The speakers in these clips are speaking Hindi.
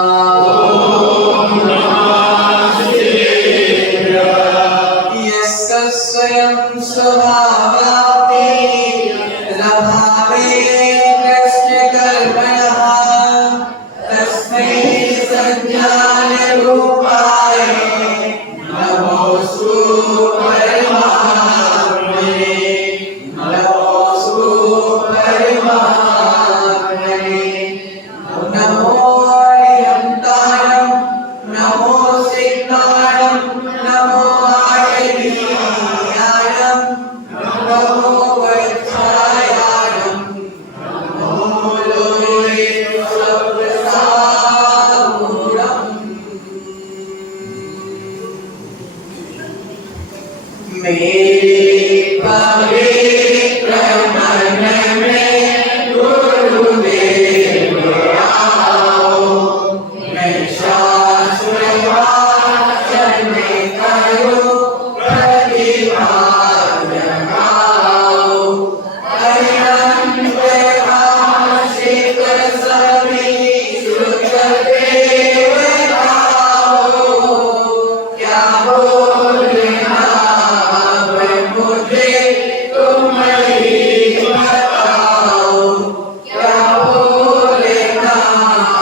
ओम नमः शिवाय। यस्य स्वयं स्वभावाति रभावे कृष्ण कर्मणः तस्मै संज्ञान रूपाय नमोस्तु परमात्मने नमोस्तु परमात्मने नमो हरिहंतारं नमो सिद्धारं नमो आयर्यायं नमो वत्सायायं नमो लोले सप्तसामूढम् मेरे पवित्र मन में गुरुदेव आओ मैं शास्त्र वाचन करूं प्रतिपादन आओ अनंत आशिक सभी सुख देवताओ क्या बोलना अब मुझे तुम ही बताओ क्या बोलना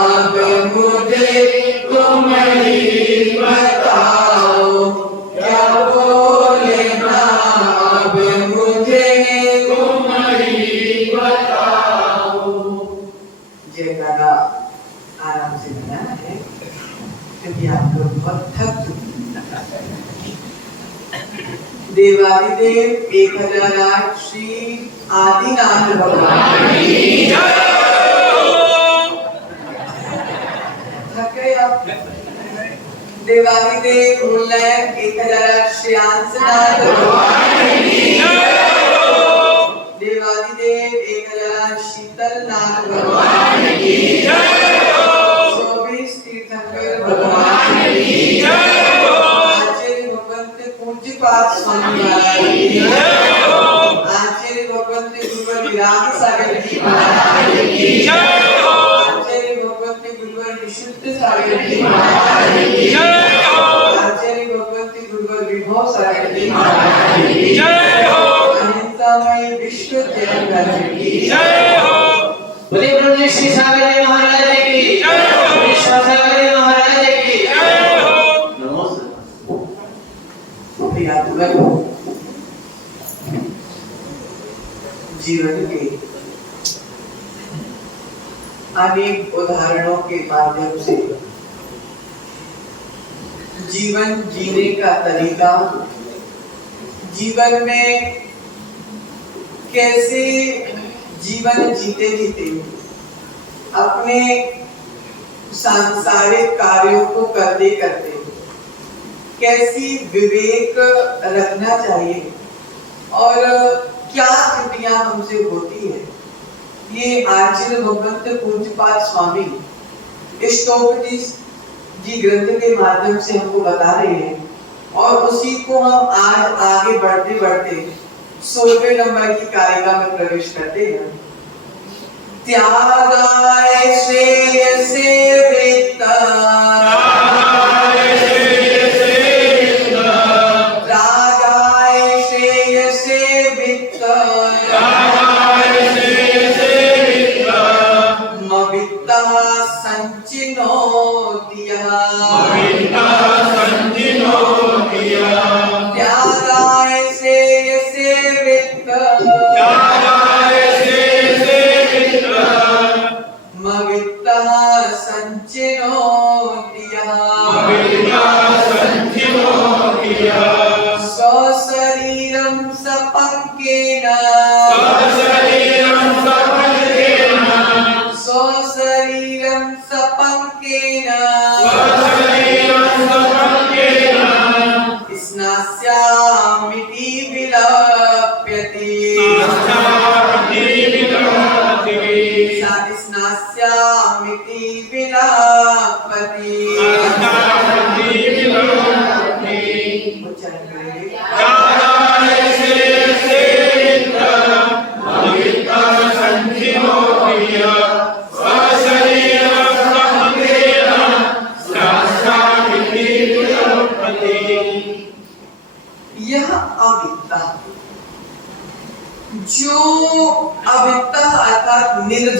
अब मुझे तुम ही बताओ क्या बोलना अब मुझे तुम ही बताओ। जयकारा आराम से बनाना है क्योंकि आप लोग बहुत थक चुके हैं। देवादिदेव 1008 श्री आदिनाथ भगवान की जय। थक गए आप? देवादिदेव मूलनायक 1008 श्री अंशनाथ भगवान की जय। देवादिदेव 1008 शीतलनाथ भगवान की जय। 24 तीर्थंकर भगवान की जय। आचार्य भगवंत पूज्यपाद स्वामी महाराज की जय। आचार्य भगवंत गुरुवर विराग सागर जी महाराज की जय। आचार्य भगवंत गुरुवर विशुद्ध सागर जी महाराज की जय। आचार्य भगवंत गुरुवर विभव सागर जी महाराज की जय। अहिंसामय विश्व जयंकर की जय। बोले बोले श्री सागर जी महाराज की जय। विश्व सागर जी महाराज की जय। नमस्कार। जीवन के अनेक उदाहरणों के माध्यम से जीवन जीने का तरीका, जीवन में कैसे जीवन जीते जीते अपने सांसारिक कार्यों को करते करते कैसी विवेक रखना चाहिए और क्या त्रुटियां हमसे होती है, ये आचार्य भगवंत पूज्यपाद स्वामी इष्टोपदेश जी ग्रंथ के माध्यम से हमको बता रहे हैं और उसी को हम आज आगे बढ़ते बढ़ते 16वें नंबर की कारिका में प्रवेश करते हैं। त्यागाय श्रेयसे वित्ता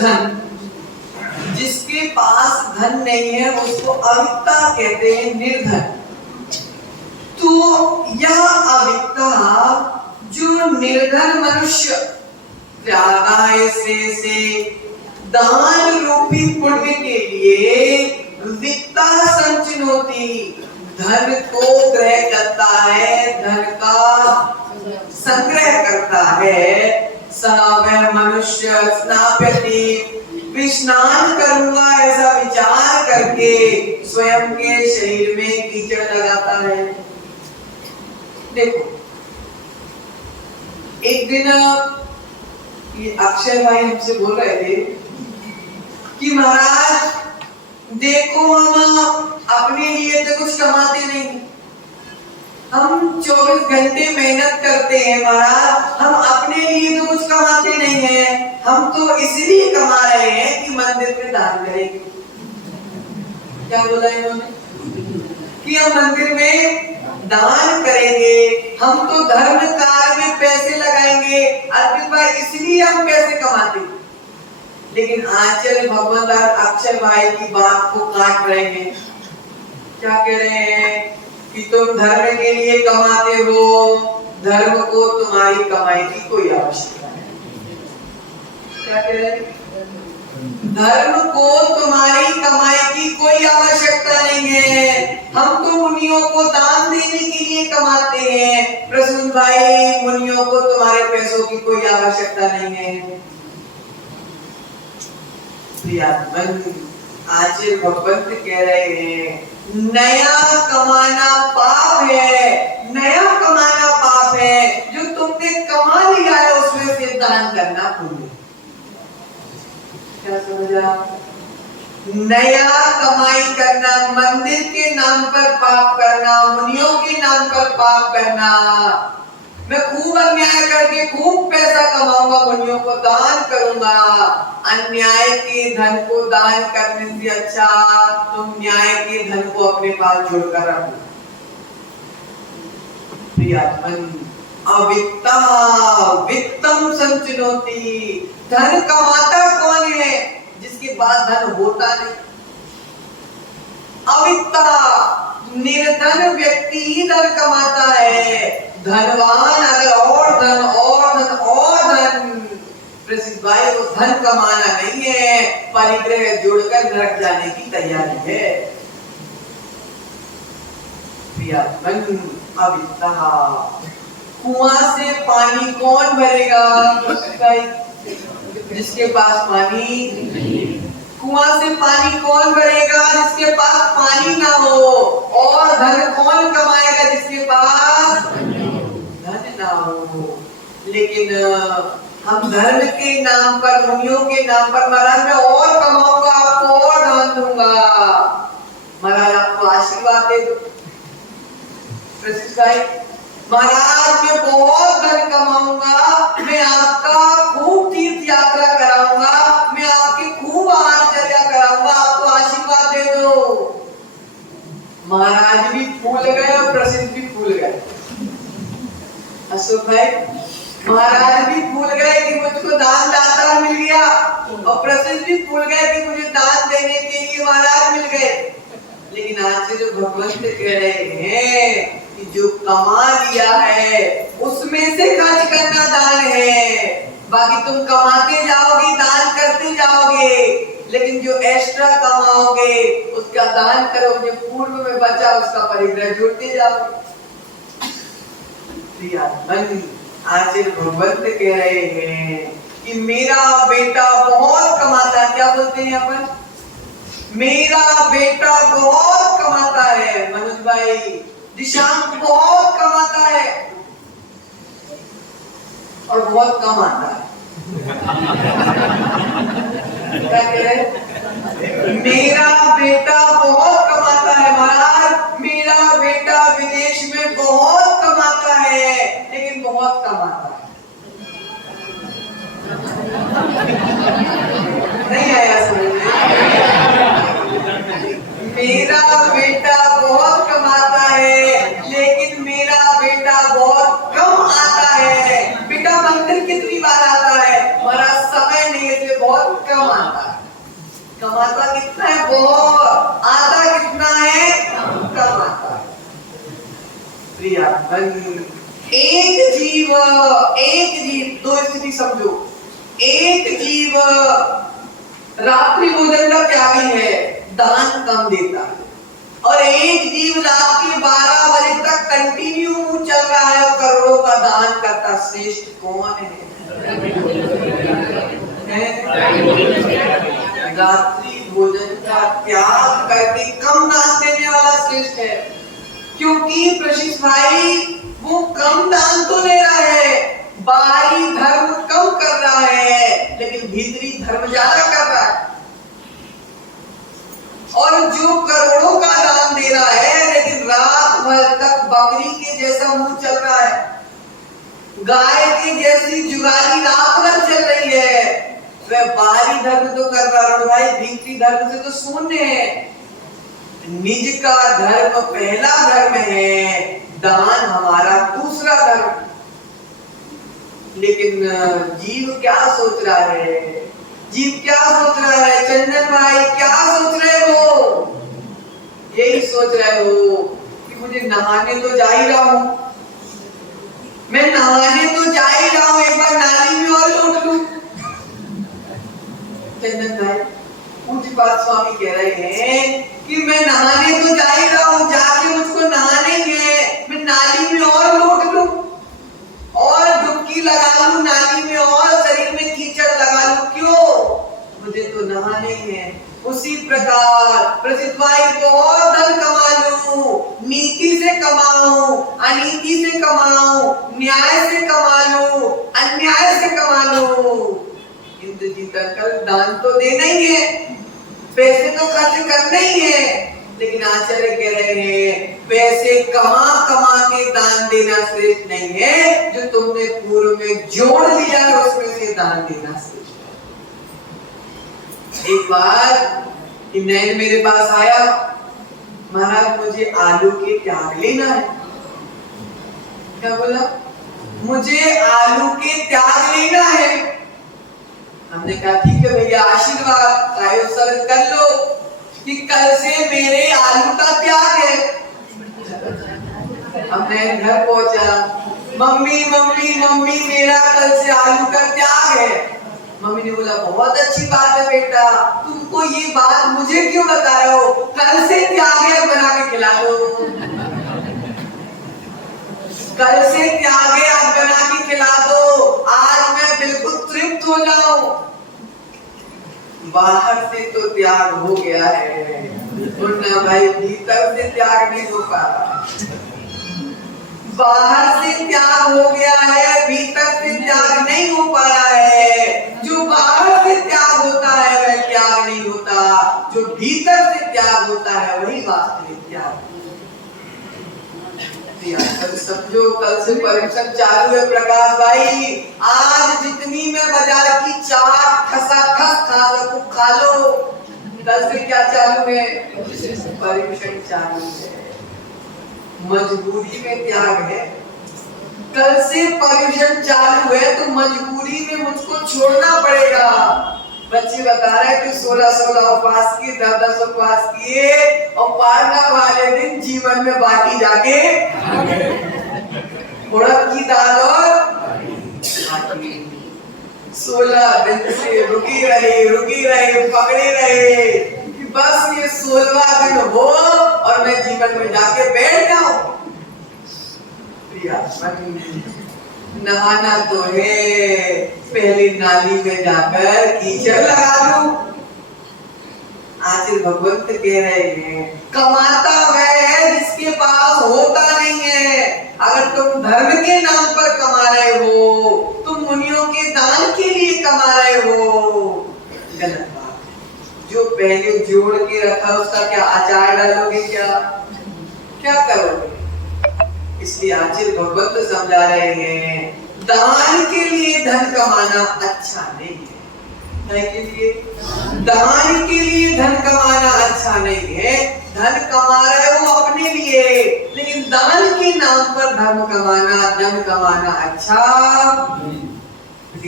निर्धन, जिसके पास धन नहीं है उसको अवित्ता कहते हैं, निर्धन। तो यह अवित्ता जो निर्धन मनुष्य त्यागाय से दान रूपी पुण्य के लिए वित्ता संचिनोति, धन को ग्रह करता है, धन का संग्रह करता है। स वह मनुष्य स्नाप्यति, स्नान करूंगा ऐसा विचार करके स्वयं के शरीर में कीचड़ लगाता है। देखो, एक दिन ये अक्षय भाई हमसे बोल रहे थे कि महाराज देखो हम अपने लिए तो कुछ कमाते नहीं, हम 24 घंटे मेहनत करते हैं महाराज, हम अपने लिए तो कुछ कमाते नहीं हैं, हम तो इसलिए कमा रहे हैं कि मंदिर में दान करेंगे। क्या बोला इन्होंने? कि हम मंदिर में दान करेंगे, हम तो धर्म कार्य में पैसे लगाएंगे, अर्पित भाई इसलिए हम पैसे कमाते। लेकिन आचार्य भगवत अक्षय भाई की बात को काट रहे हैं। क्या कह रहे हैं? कि तुम धर्म के लिए कमाते हो, धर्म को तुम्हारी कमाई की कोई आवश्यकता नहीं। क्या कह रहे हैं? धर्म को तुम्हारी कमाई की कोई आवश्यकता नहीं है, हम तो मुनियों को दान देने के लिए कमाते हैं। प्रसून भाई, मुनियों को तुम्हारे पैसों की कोई आवश्यकता नहीं है। आचार्य भगवंत कह रहे हैं नया कमाना पाप है, नया कमाना पाप है, जो तुमने कमा लिया है उसमें से दान करना पुण्य। क्या समझा? नया कमाई करना, मंदिर के नाम पर पाप करना, मुनियों के नाम पर पाप करना। मैं खूब अन्याय करके खूब पैसा कमाऊंगा, मुनियों को दान करूंगा। अन्याय के धन को दान करने से अच्छा तुम न्याय के धन को अपने पास जोड़कर रखो। अवित्ता वित्तम संचिनोति, धन कमाता कौन है? जिसके पास धन होता नहीं। अवित्ता निर्धन व्यक्ति ही धन कमाता है। धनवान अगर और धन और धन और धन, प्रसिद्ध भाई वो धन कमाना नहीं है, परिग्रह जोड़कर नरक जाने की तैयारी है। अवित्ता, कुआं से पानी कौन भरेगा? जिसके पास पानी, कुआं से पानी कौन भरेगा? जिसके पास पानी ना हो। और धन कौन कमाएगा? जिसके पास धन ना हो। लेकिन हम धर्म के नाम पर, मुनियों के नाम पर, महाराज मैं और कमाऊंगा, आपको और धन दूंगा, महाराज आपको आशीर्वाद दे दो। भाई महाराज मैं बहुत धन कमाऊंगा, मैं आपका खूब तीर्थ यात्रा कराऊंगा, मैं आपकी खूब आहारचर्या कराऊंगा, आपको आशीर्वाद दे दो। महाराज भी फूल गए और प्रसिद्ध भी फूल गए। अशोक भाई, महाराज भी भूल गए कि मुझको दान दाता मिल गया, और प्रसिद्ध भी भूल गए कि मुझे दान देने के लिए महाराज मिल गए। लेकिन आचार्य भगवंत कह रहे हैं कि जो कमा लिया है उसमें से खर्च करना दान है। बाकी तुम कमाते जाओगे, दान करते जाओगे, लेकिन जो एक्स्ट्रा कमाओगे उसका दान करोगे, पूर्व में बचा उसका परिग्रह जोड़ते जाओगे। आचार्य भगवंत कह रहे हैं कि मेरा बेटा बहुत कमाता है। क्या बोलते हैं अपन? मेरा बेटा बहुत कमाता है। मनोज भाई, दिशांक बहुत कमाता है और बहुत कम आता है। क्या कह रहे? मेरा बेटा बहुत कमाता है महाराज, मेरा बेटा विदेश में बहुत कमाता है, लेकिन बहुत कमाता है। नहीं आया समझ में? मेरा बेटा बहुत कमाता है, लेकिन मेरा बेटा बहुत कम आता है। बेटा मंदिर कितनी बार आता है? हमारा समय नहीं है, इसलिए बहुत कम बंधन। एक जीव, दो स्थिति समझो। एक जीव रात्रि भोजन का त्यागी है, दान कम देता है, और एक जीव रात के 12 बजे तक कंटिन्यू चल रहा है और करोड़ों का दान करता। श्रेष्ठ कौन है? रात्रि भोजन का त्याग करके कम दान देने वाला श्रेष्ठ है, क्योंकि प्रशिष्ट भाई वो कम दान तो ले रहा है, बाहरी धर्म कम कर रहा है, लेकिन भीतरी धर्म ज्यादा कर रहा है। और जो करोड़ों का दान दे रहा है, लेकिन रात भर तक बकरी के जैसा मुंह चल रहा है, गाय की जैसी जुगाली रात भर चल रही है, वह बाहरी धर्म तो कर रहा है भाई, भीतरी धर्म से तो शून्य है। निज का धर्म पहला धर्म है, दान हमारा दूसरा धर्म। लेकिन जीव क्या सोच रहा है? जीव क्या सोच रहा है? चंदन भाई क्या सोच रहे हो? यही सोच रहे हो कि मुझे नहाने तो जा ही रहा हूं, मैं नहाने तो जा ही रहा हूं, एक बार नाली में और लौट लूं। चंदन भाई पूज्यपाद स्वामी कह रहे हैं कि मैं नहाने तो जा ही रहा हूं, जाके मुझको नहाने है, मैं नाली में और लौट लूं और डुबकी लगा लूं नाली में और शरीर में कीचड़ लगा लूं, क्यों? मुझे तो नहाने है। उसी प्रकार प्रसिद्ध भाई को और धन कमा लूं, नीति से कमाऊं, अनीति से कमाऊं, न्याय से कमा लूं, अन्याय से कमा लूं, इंद्रजीत अंकल दान तो देना ही है, पैसे तो खर्च करने ही है, लेकिन आचार्य कह रहे हैं पैसे कमा कमा के दान देना श्रेष्ठ नहीं है, जो तुमने पूर्व में जोड़ लिया है उसमें से दान देना श्रेष्ठ। एक बार नैन मेरे पास आया, महाराज मुझे आलू के त्याग लेना है। क्या बोला? मुझे आलू के त्याग लेना है। हमने कहा ठीक है भैया, आशीर्वाद कायोत्सर्ग कर लो कि कल से मेरे आलू का त्याग है। अब मैं घर पहुंचा, मम्मी मम्मी मम्मी मेरा कल से आलू का त्याग है। मम्मी ने बोला बहुत अच्छी बात है बेटा, तुमको ये बात मुझे क्यों बता रहे हो? कल से त्याग है, बना के खिला दो। कल से त्याग है, अब बना के खिला दो, आज मैं बिल्कुल तृप्त हो जाऊं। बाहर से तो त्याग हो गया है मुन्ना भाई, भीतर से त्याग नहीं हो पा रहा। बाहर से त्याग हो गया है, भीतर से त्याग नहीं हो पा रहा है। जो बाहर से त्याग होता है वह त्याग नहीं होता, जो भीतर से त्याग होता है वही वास्तविक त्याग। कल समझो, कल से परीक्षण चालू है प्रकाश भाई। आज जितनी मैं बाजार की चाट खसाखस खा सकूं खा लो, कल से क्या चालू है? परीक्षण चालू है। मजबूरी में त्याग है। कल से परीक्षण चालू है तो मजबूरी में मुझको छोड़ना पड़ेगा। बच्चे बता रहे हैं कि 16-16 उपवास किए, 10-10 उपवास किए और पारना वाले दिन जीवन में बाटी जाके उड़द की दाल और 16 दिन से रुकी रही पकड़े रहे कि बस ये 16वां दिन हो और मैं जीवन में जाके बैठ जाऊं। नहाना तो है, पहले नाली में जाकर कीचड़ लगा लूं। आचार्य भगवंत कह रहे हैं कमाता वह है जिसके पास होता नहीं है। अगर तुम धर्म के नाम पर कमा रहे हो, तुम मुनियों के दान के लिए कमा रहे हो, गलत बात है। जो पहले जोड़ के रखा उसका क्या अचार डालोगे? क्या करोगे? इसलिए आचार्य भगवंत समझा रहे हैं दान के लिए धन कमाना अच्छा नहीं है। के लिए दान के लिए धन कमाना अच्छा नहीं है। धन कमा रहे हो अपने लिए, लेकिन दान के नाम पर धन कमाना अच्छा।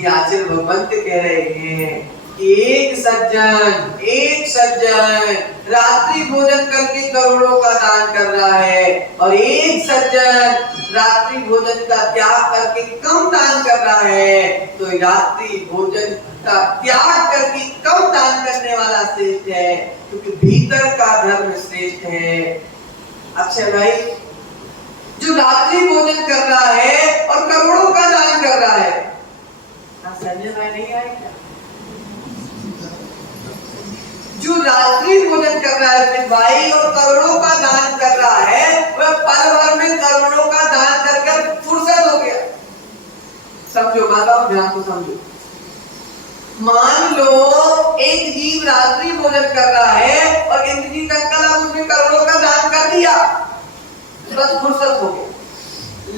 आचार्य भगवंत कह रहे हैं एक सज्जन रात्रि भोजन करके करोड़ों का दान कर रहा है, और एक सज्जन रात्रि भोजन का त्याग करके कम दान कर रहा है। तो रात्रि भोजन का त्याग करके कम दान करने वाला श्रेष्ठ है, क्योंकि भीतर का धर्म श्रेष्ठ है। अच्छा भाई, जो रात्रि भोजन कर रहा है और करोड़ों का दान कर रहा है, संजय भाई नहीं आए क्या? जो रात्रि भोजन कर रहा है भाई और करोड़ों का दान कर रहा है, वह पल भर में करोड़ों का दान कर फुर्सत हो गया। समझो, बताओ, ध्यान को समझो। मान लो एक जीव रात्रि भोजन कर रहा है और इंद्रजीत अंकल उसने करोड़ों का दान कर दिया, बस फुर्सत हो गई।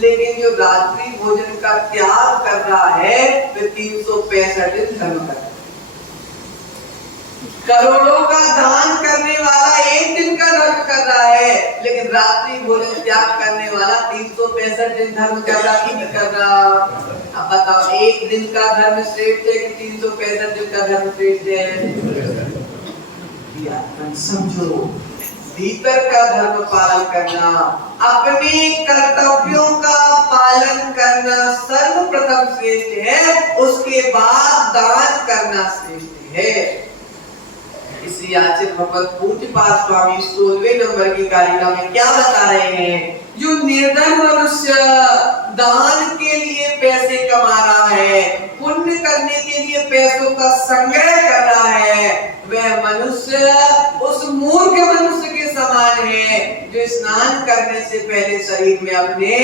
लेकिन जो रात्रि भोजन का त्याग कर रहा है वह 365 दिन धर्म कर रहा है। करोड़ों का दान करने वाला एक दिन का धर्म कर रहा है, लेकिन रात्रि भोजन त्याग करने वाला 365 दिन धर्म कर रहा कि नहीं कर रहा? अब बताओ, एक दिन का धर्म श्रेष्ठ है कि 365 दिन का धर्म श्रेष्ठ है? समझो, भीतर का धर्म पालन करना, अपने कर्तव्यों का पालन करना सर्वप्रथम श्रेष्ठ है, उसके बाद दान करना श्रेष्ठ है। इसलिए आचार्य भगवत पूज्यपाद स्वामी 16वें नंबर की कारिका में क्या बता रहे हैं? जो निर्धन मनुष्य दान के लिए पैसे कमा रहा है, पुण्य करने के लिए पैसों का संग्रह कर रहा है, वह मनुष्य उस मूर्ख मनुष्य के समान है जो स्नान करने से पहले शरीर में अपने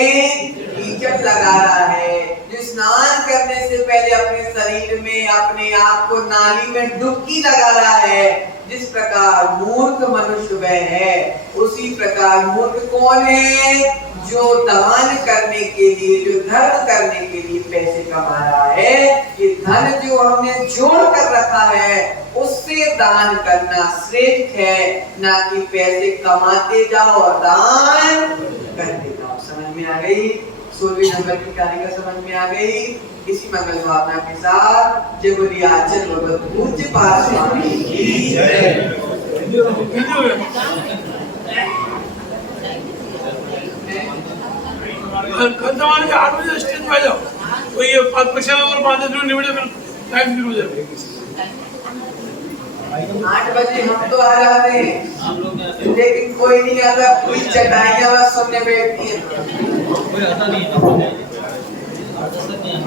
कीचड़ लगा रहा है, जो स्नान करने से पहले अपने शरीर में अपने आप को नाली में डुबकी लगा रहा है। जिस प्रकार मूर्ख मनुष्य वह है, उसी प्रकार मूर्ख कौन है? जो दान करने के लिए, जो धर्म करने के लिए पैसे कमा रहा है। ये धन जो हमने जोड़ कर रखा है उससे दान करना श्रेष्ठ है, ना कि पैसे कमाते जाओ और दान करते जाओ। समझ में आ गई? 16वें नंबर की कारिका समझ में आ गई? इसी मंगल भावना के साथ जय बोलिए आचार्य भगवत पूज्यपाद स्वामी की जय। कंदवाल के 8 बजे स्टेज पे जाओ, तो ये 5 और 5 मिनट निबड़े में टाइम शुरू हो जाएगा। 8 बजे हम तो आ जाते हैं, लेकिन कोई नहीं आता, कोई चटाइयां बस सुनने बैठती है। कोई आता नहीं है।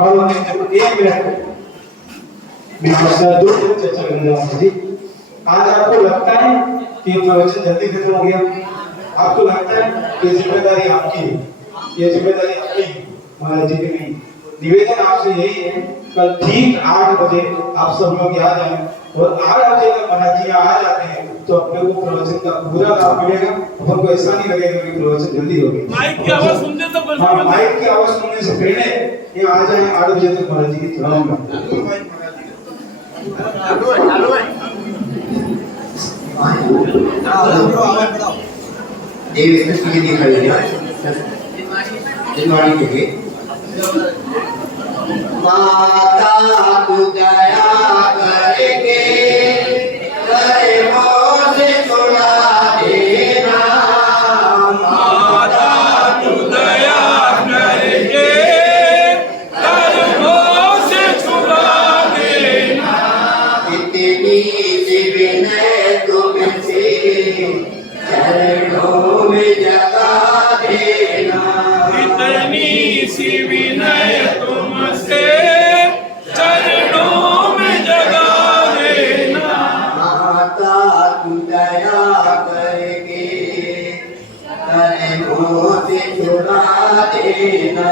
और एक मिनट चर्चा करेंगे जी। आज आपको लगता है कि प्रवचन जल्दी खत्म हो गया? आपको लगता है कि जिम्मेदारी आपकी है? ये जिम्मेदारी आपकी महाराज जी की नहीं। निवेदन आपसे यही है, कल ठीक 8 बजे आप सब लोग यहाँ जाएं, और 8 बजे अगर महाराज जी आ जाते हैं तो अपने को प्रवचन का पूरा लाभ मिलेगा। अपन को ऐसा नहीं लगेगा कि प्रवचन जल्दी हो गई। माइक की आवाज सुनते तो हाँ, माइक की आवाज सुनने से पहले ये आ जाए 8 बजे तक महाराज जी की चलाऊंगा। देव इसमें ये दिखाई दिया दिनवाड़ी के लिए माता तू दया करके करे मोसे छुड़ा देना, माता तू दया करके करे मोसे छुड़ा देना, इतनी सी विनय तुमसे चरणों में जगा देना, इतनी सी विनय तुमसे चरणों में जगा देना, माता तू दया करके करेमों से छुड़ा देना,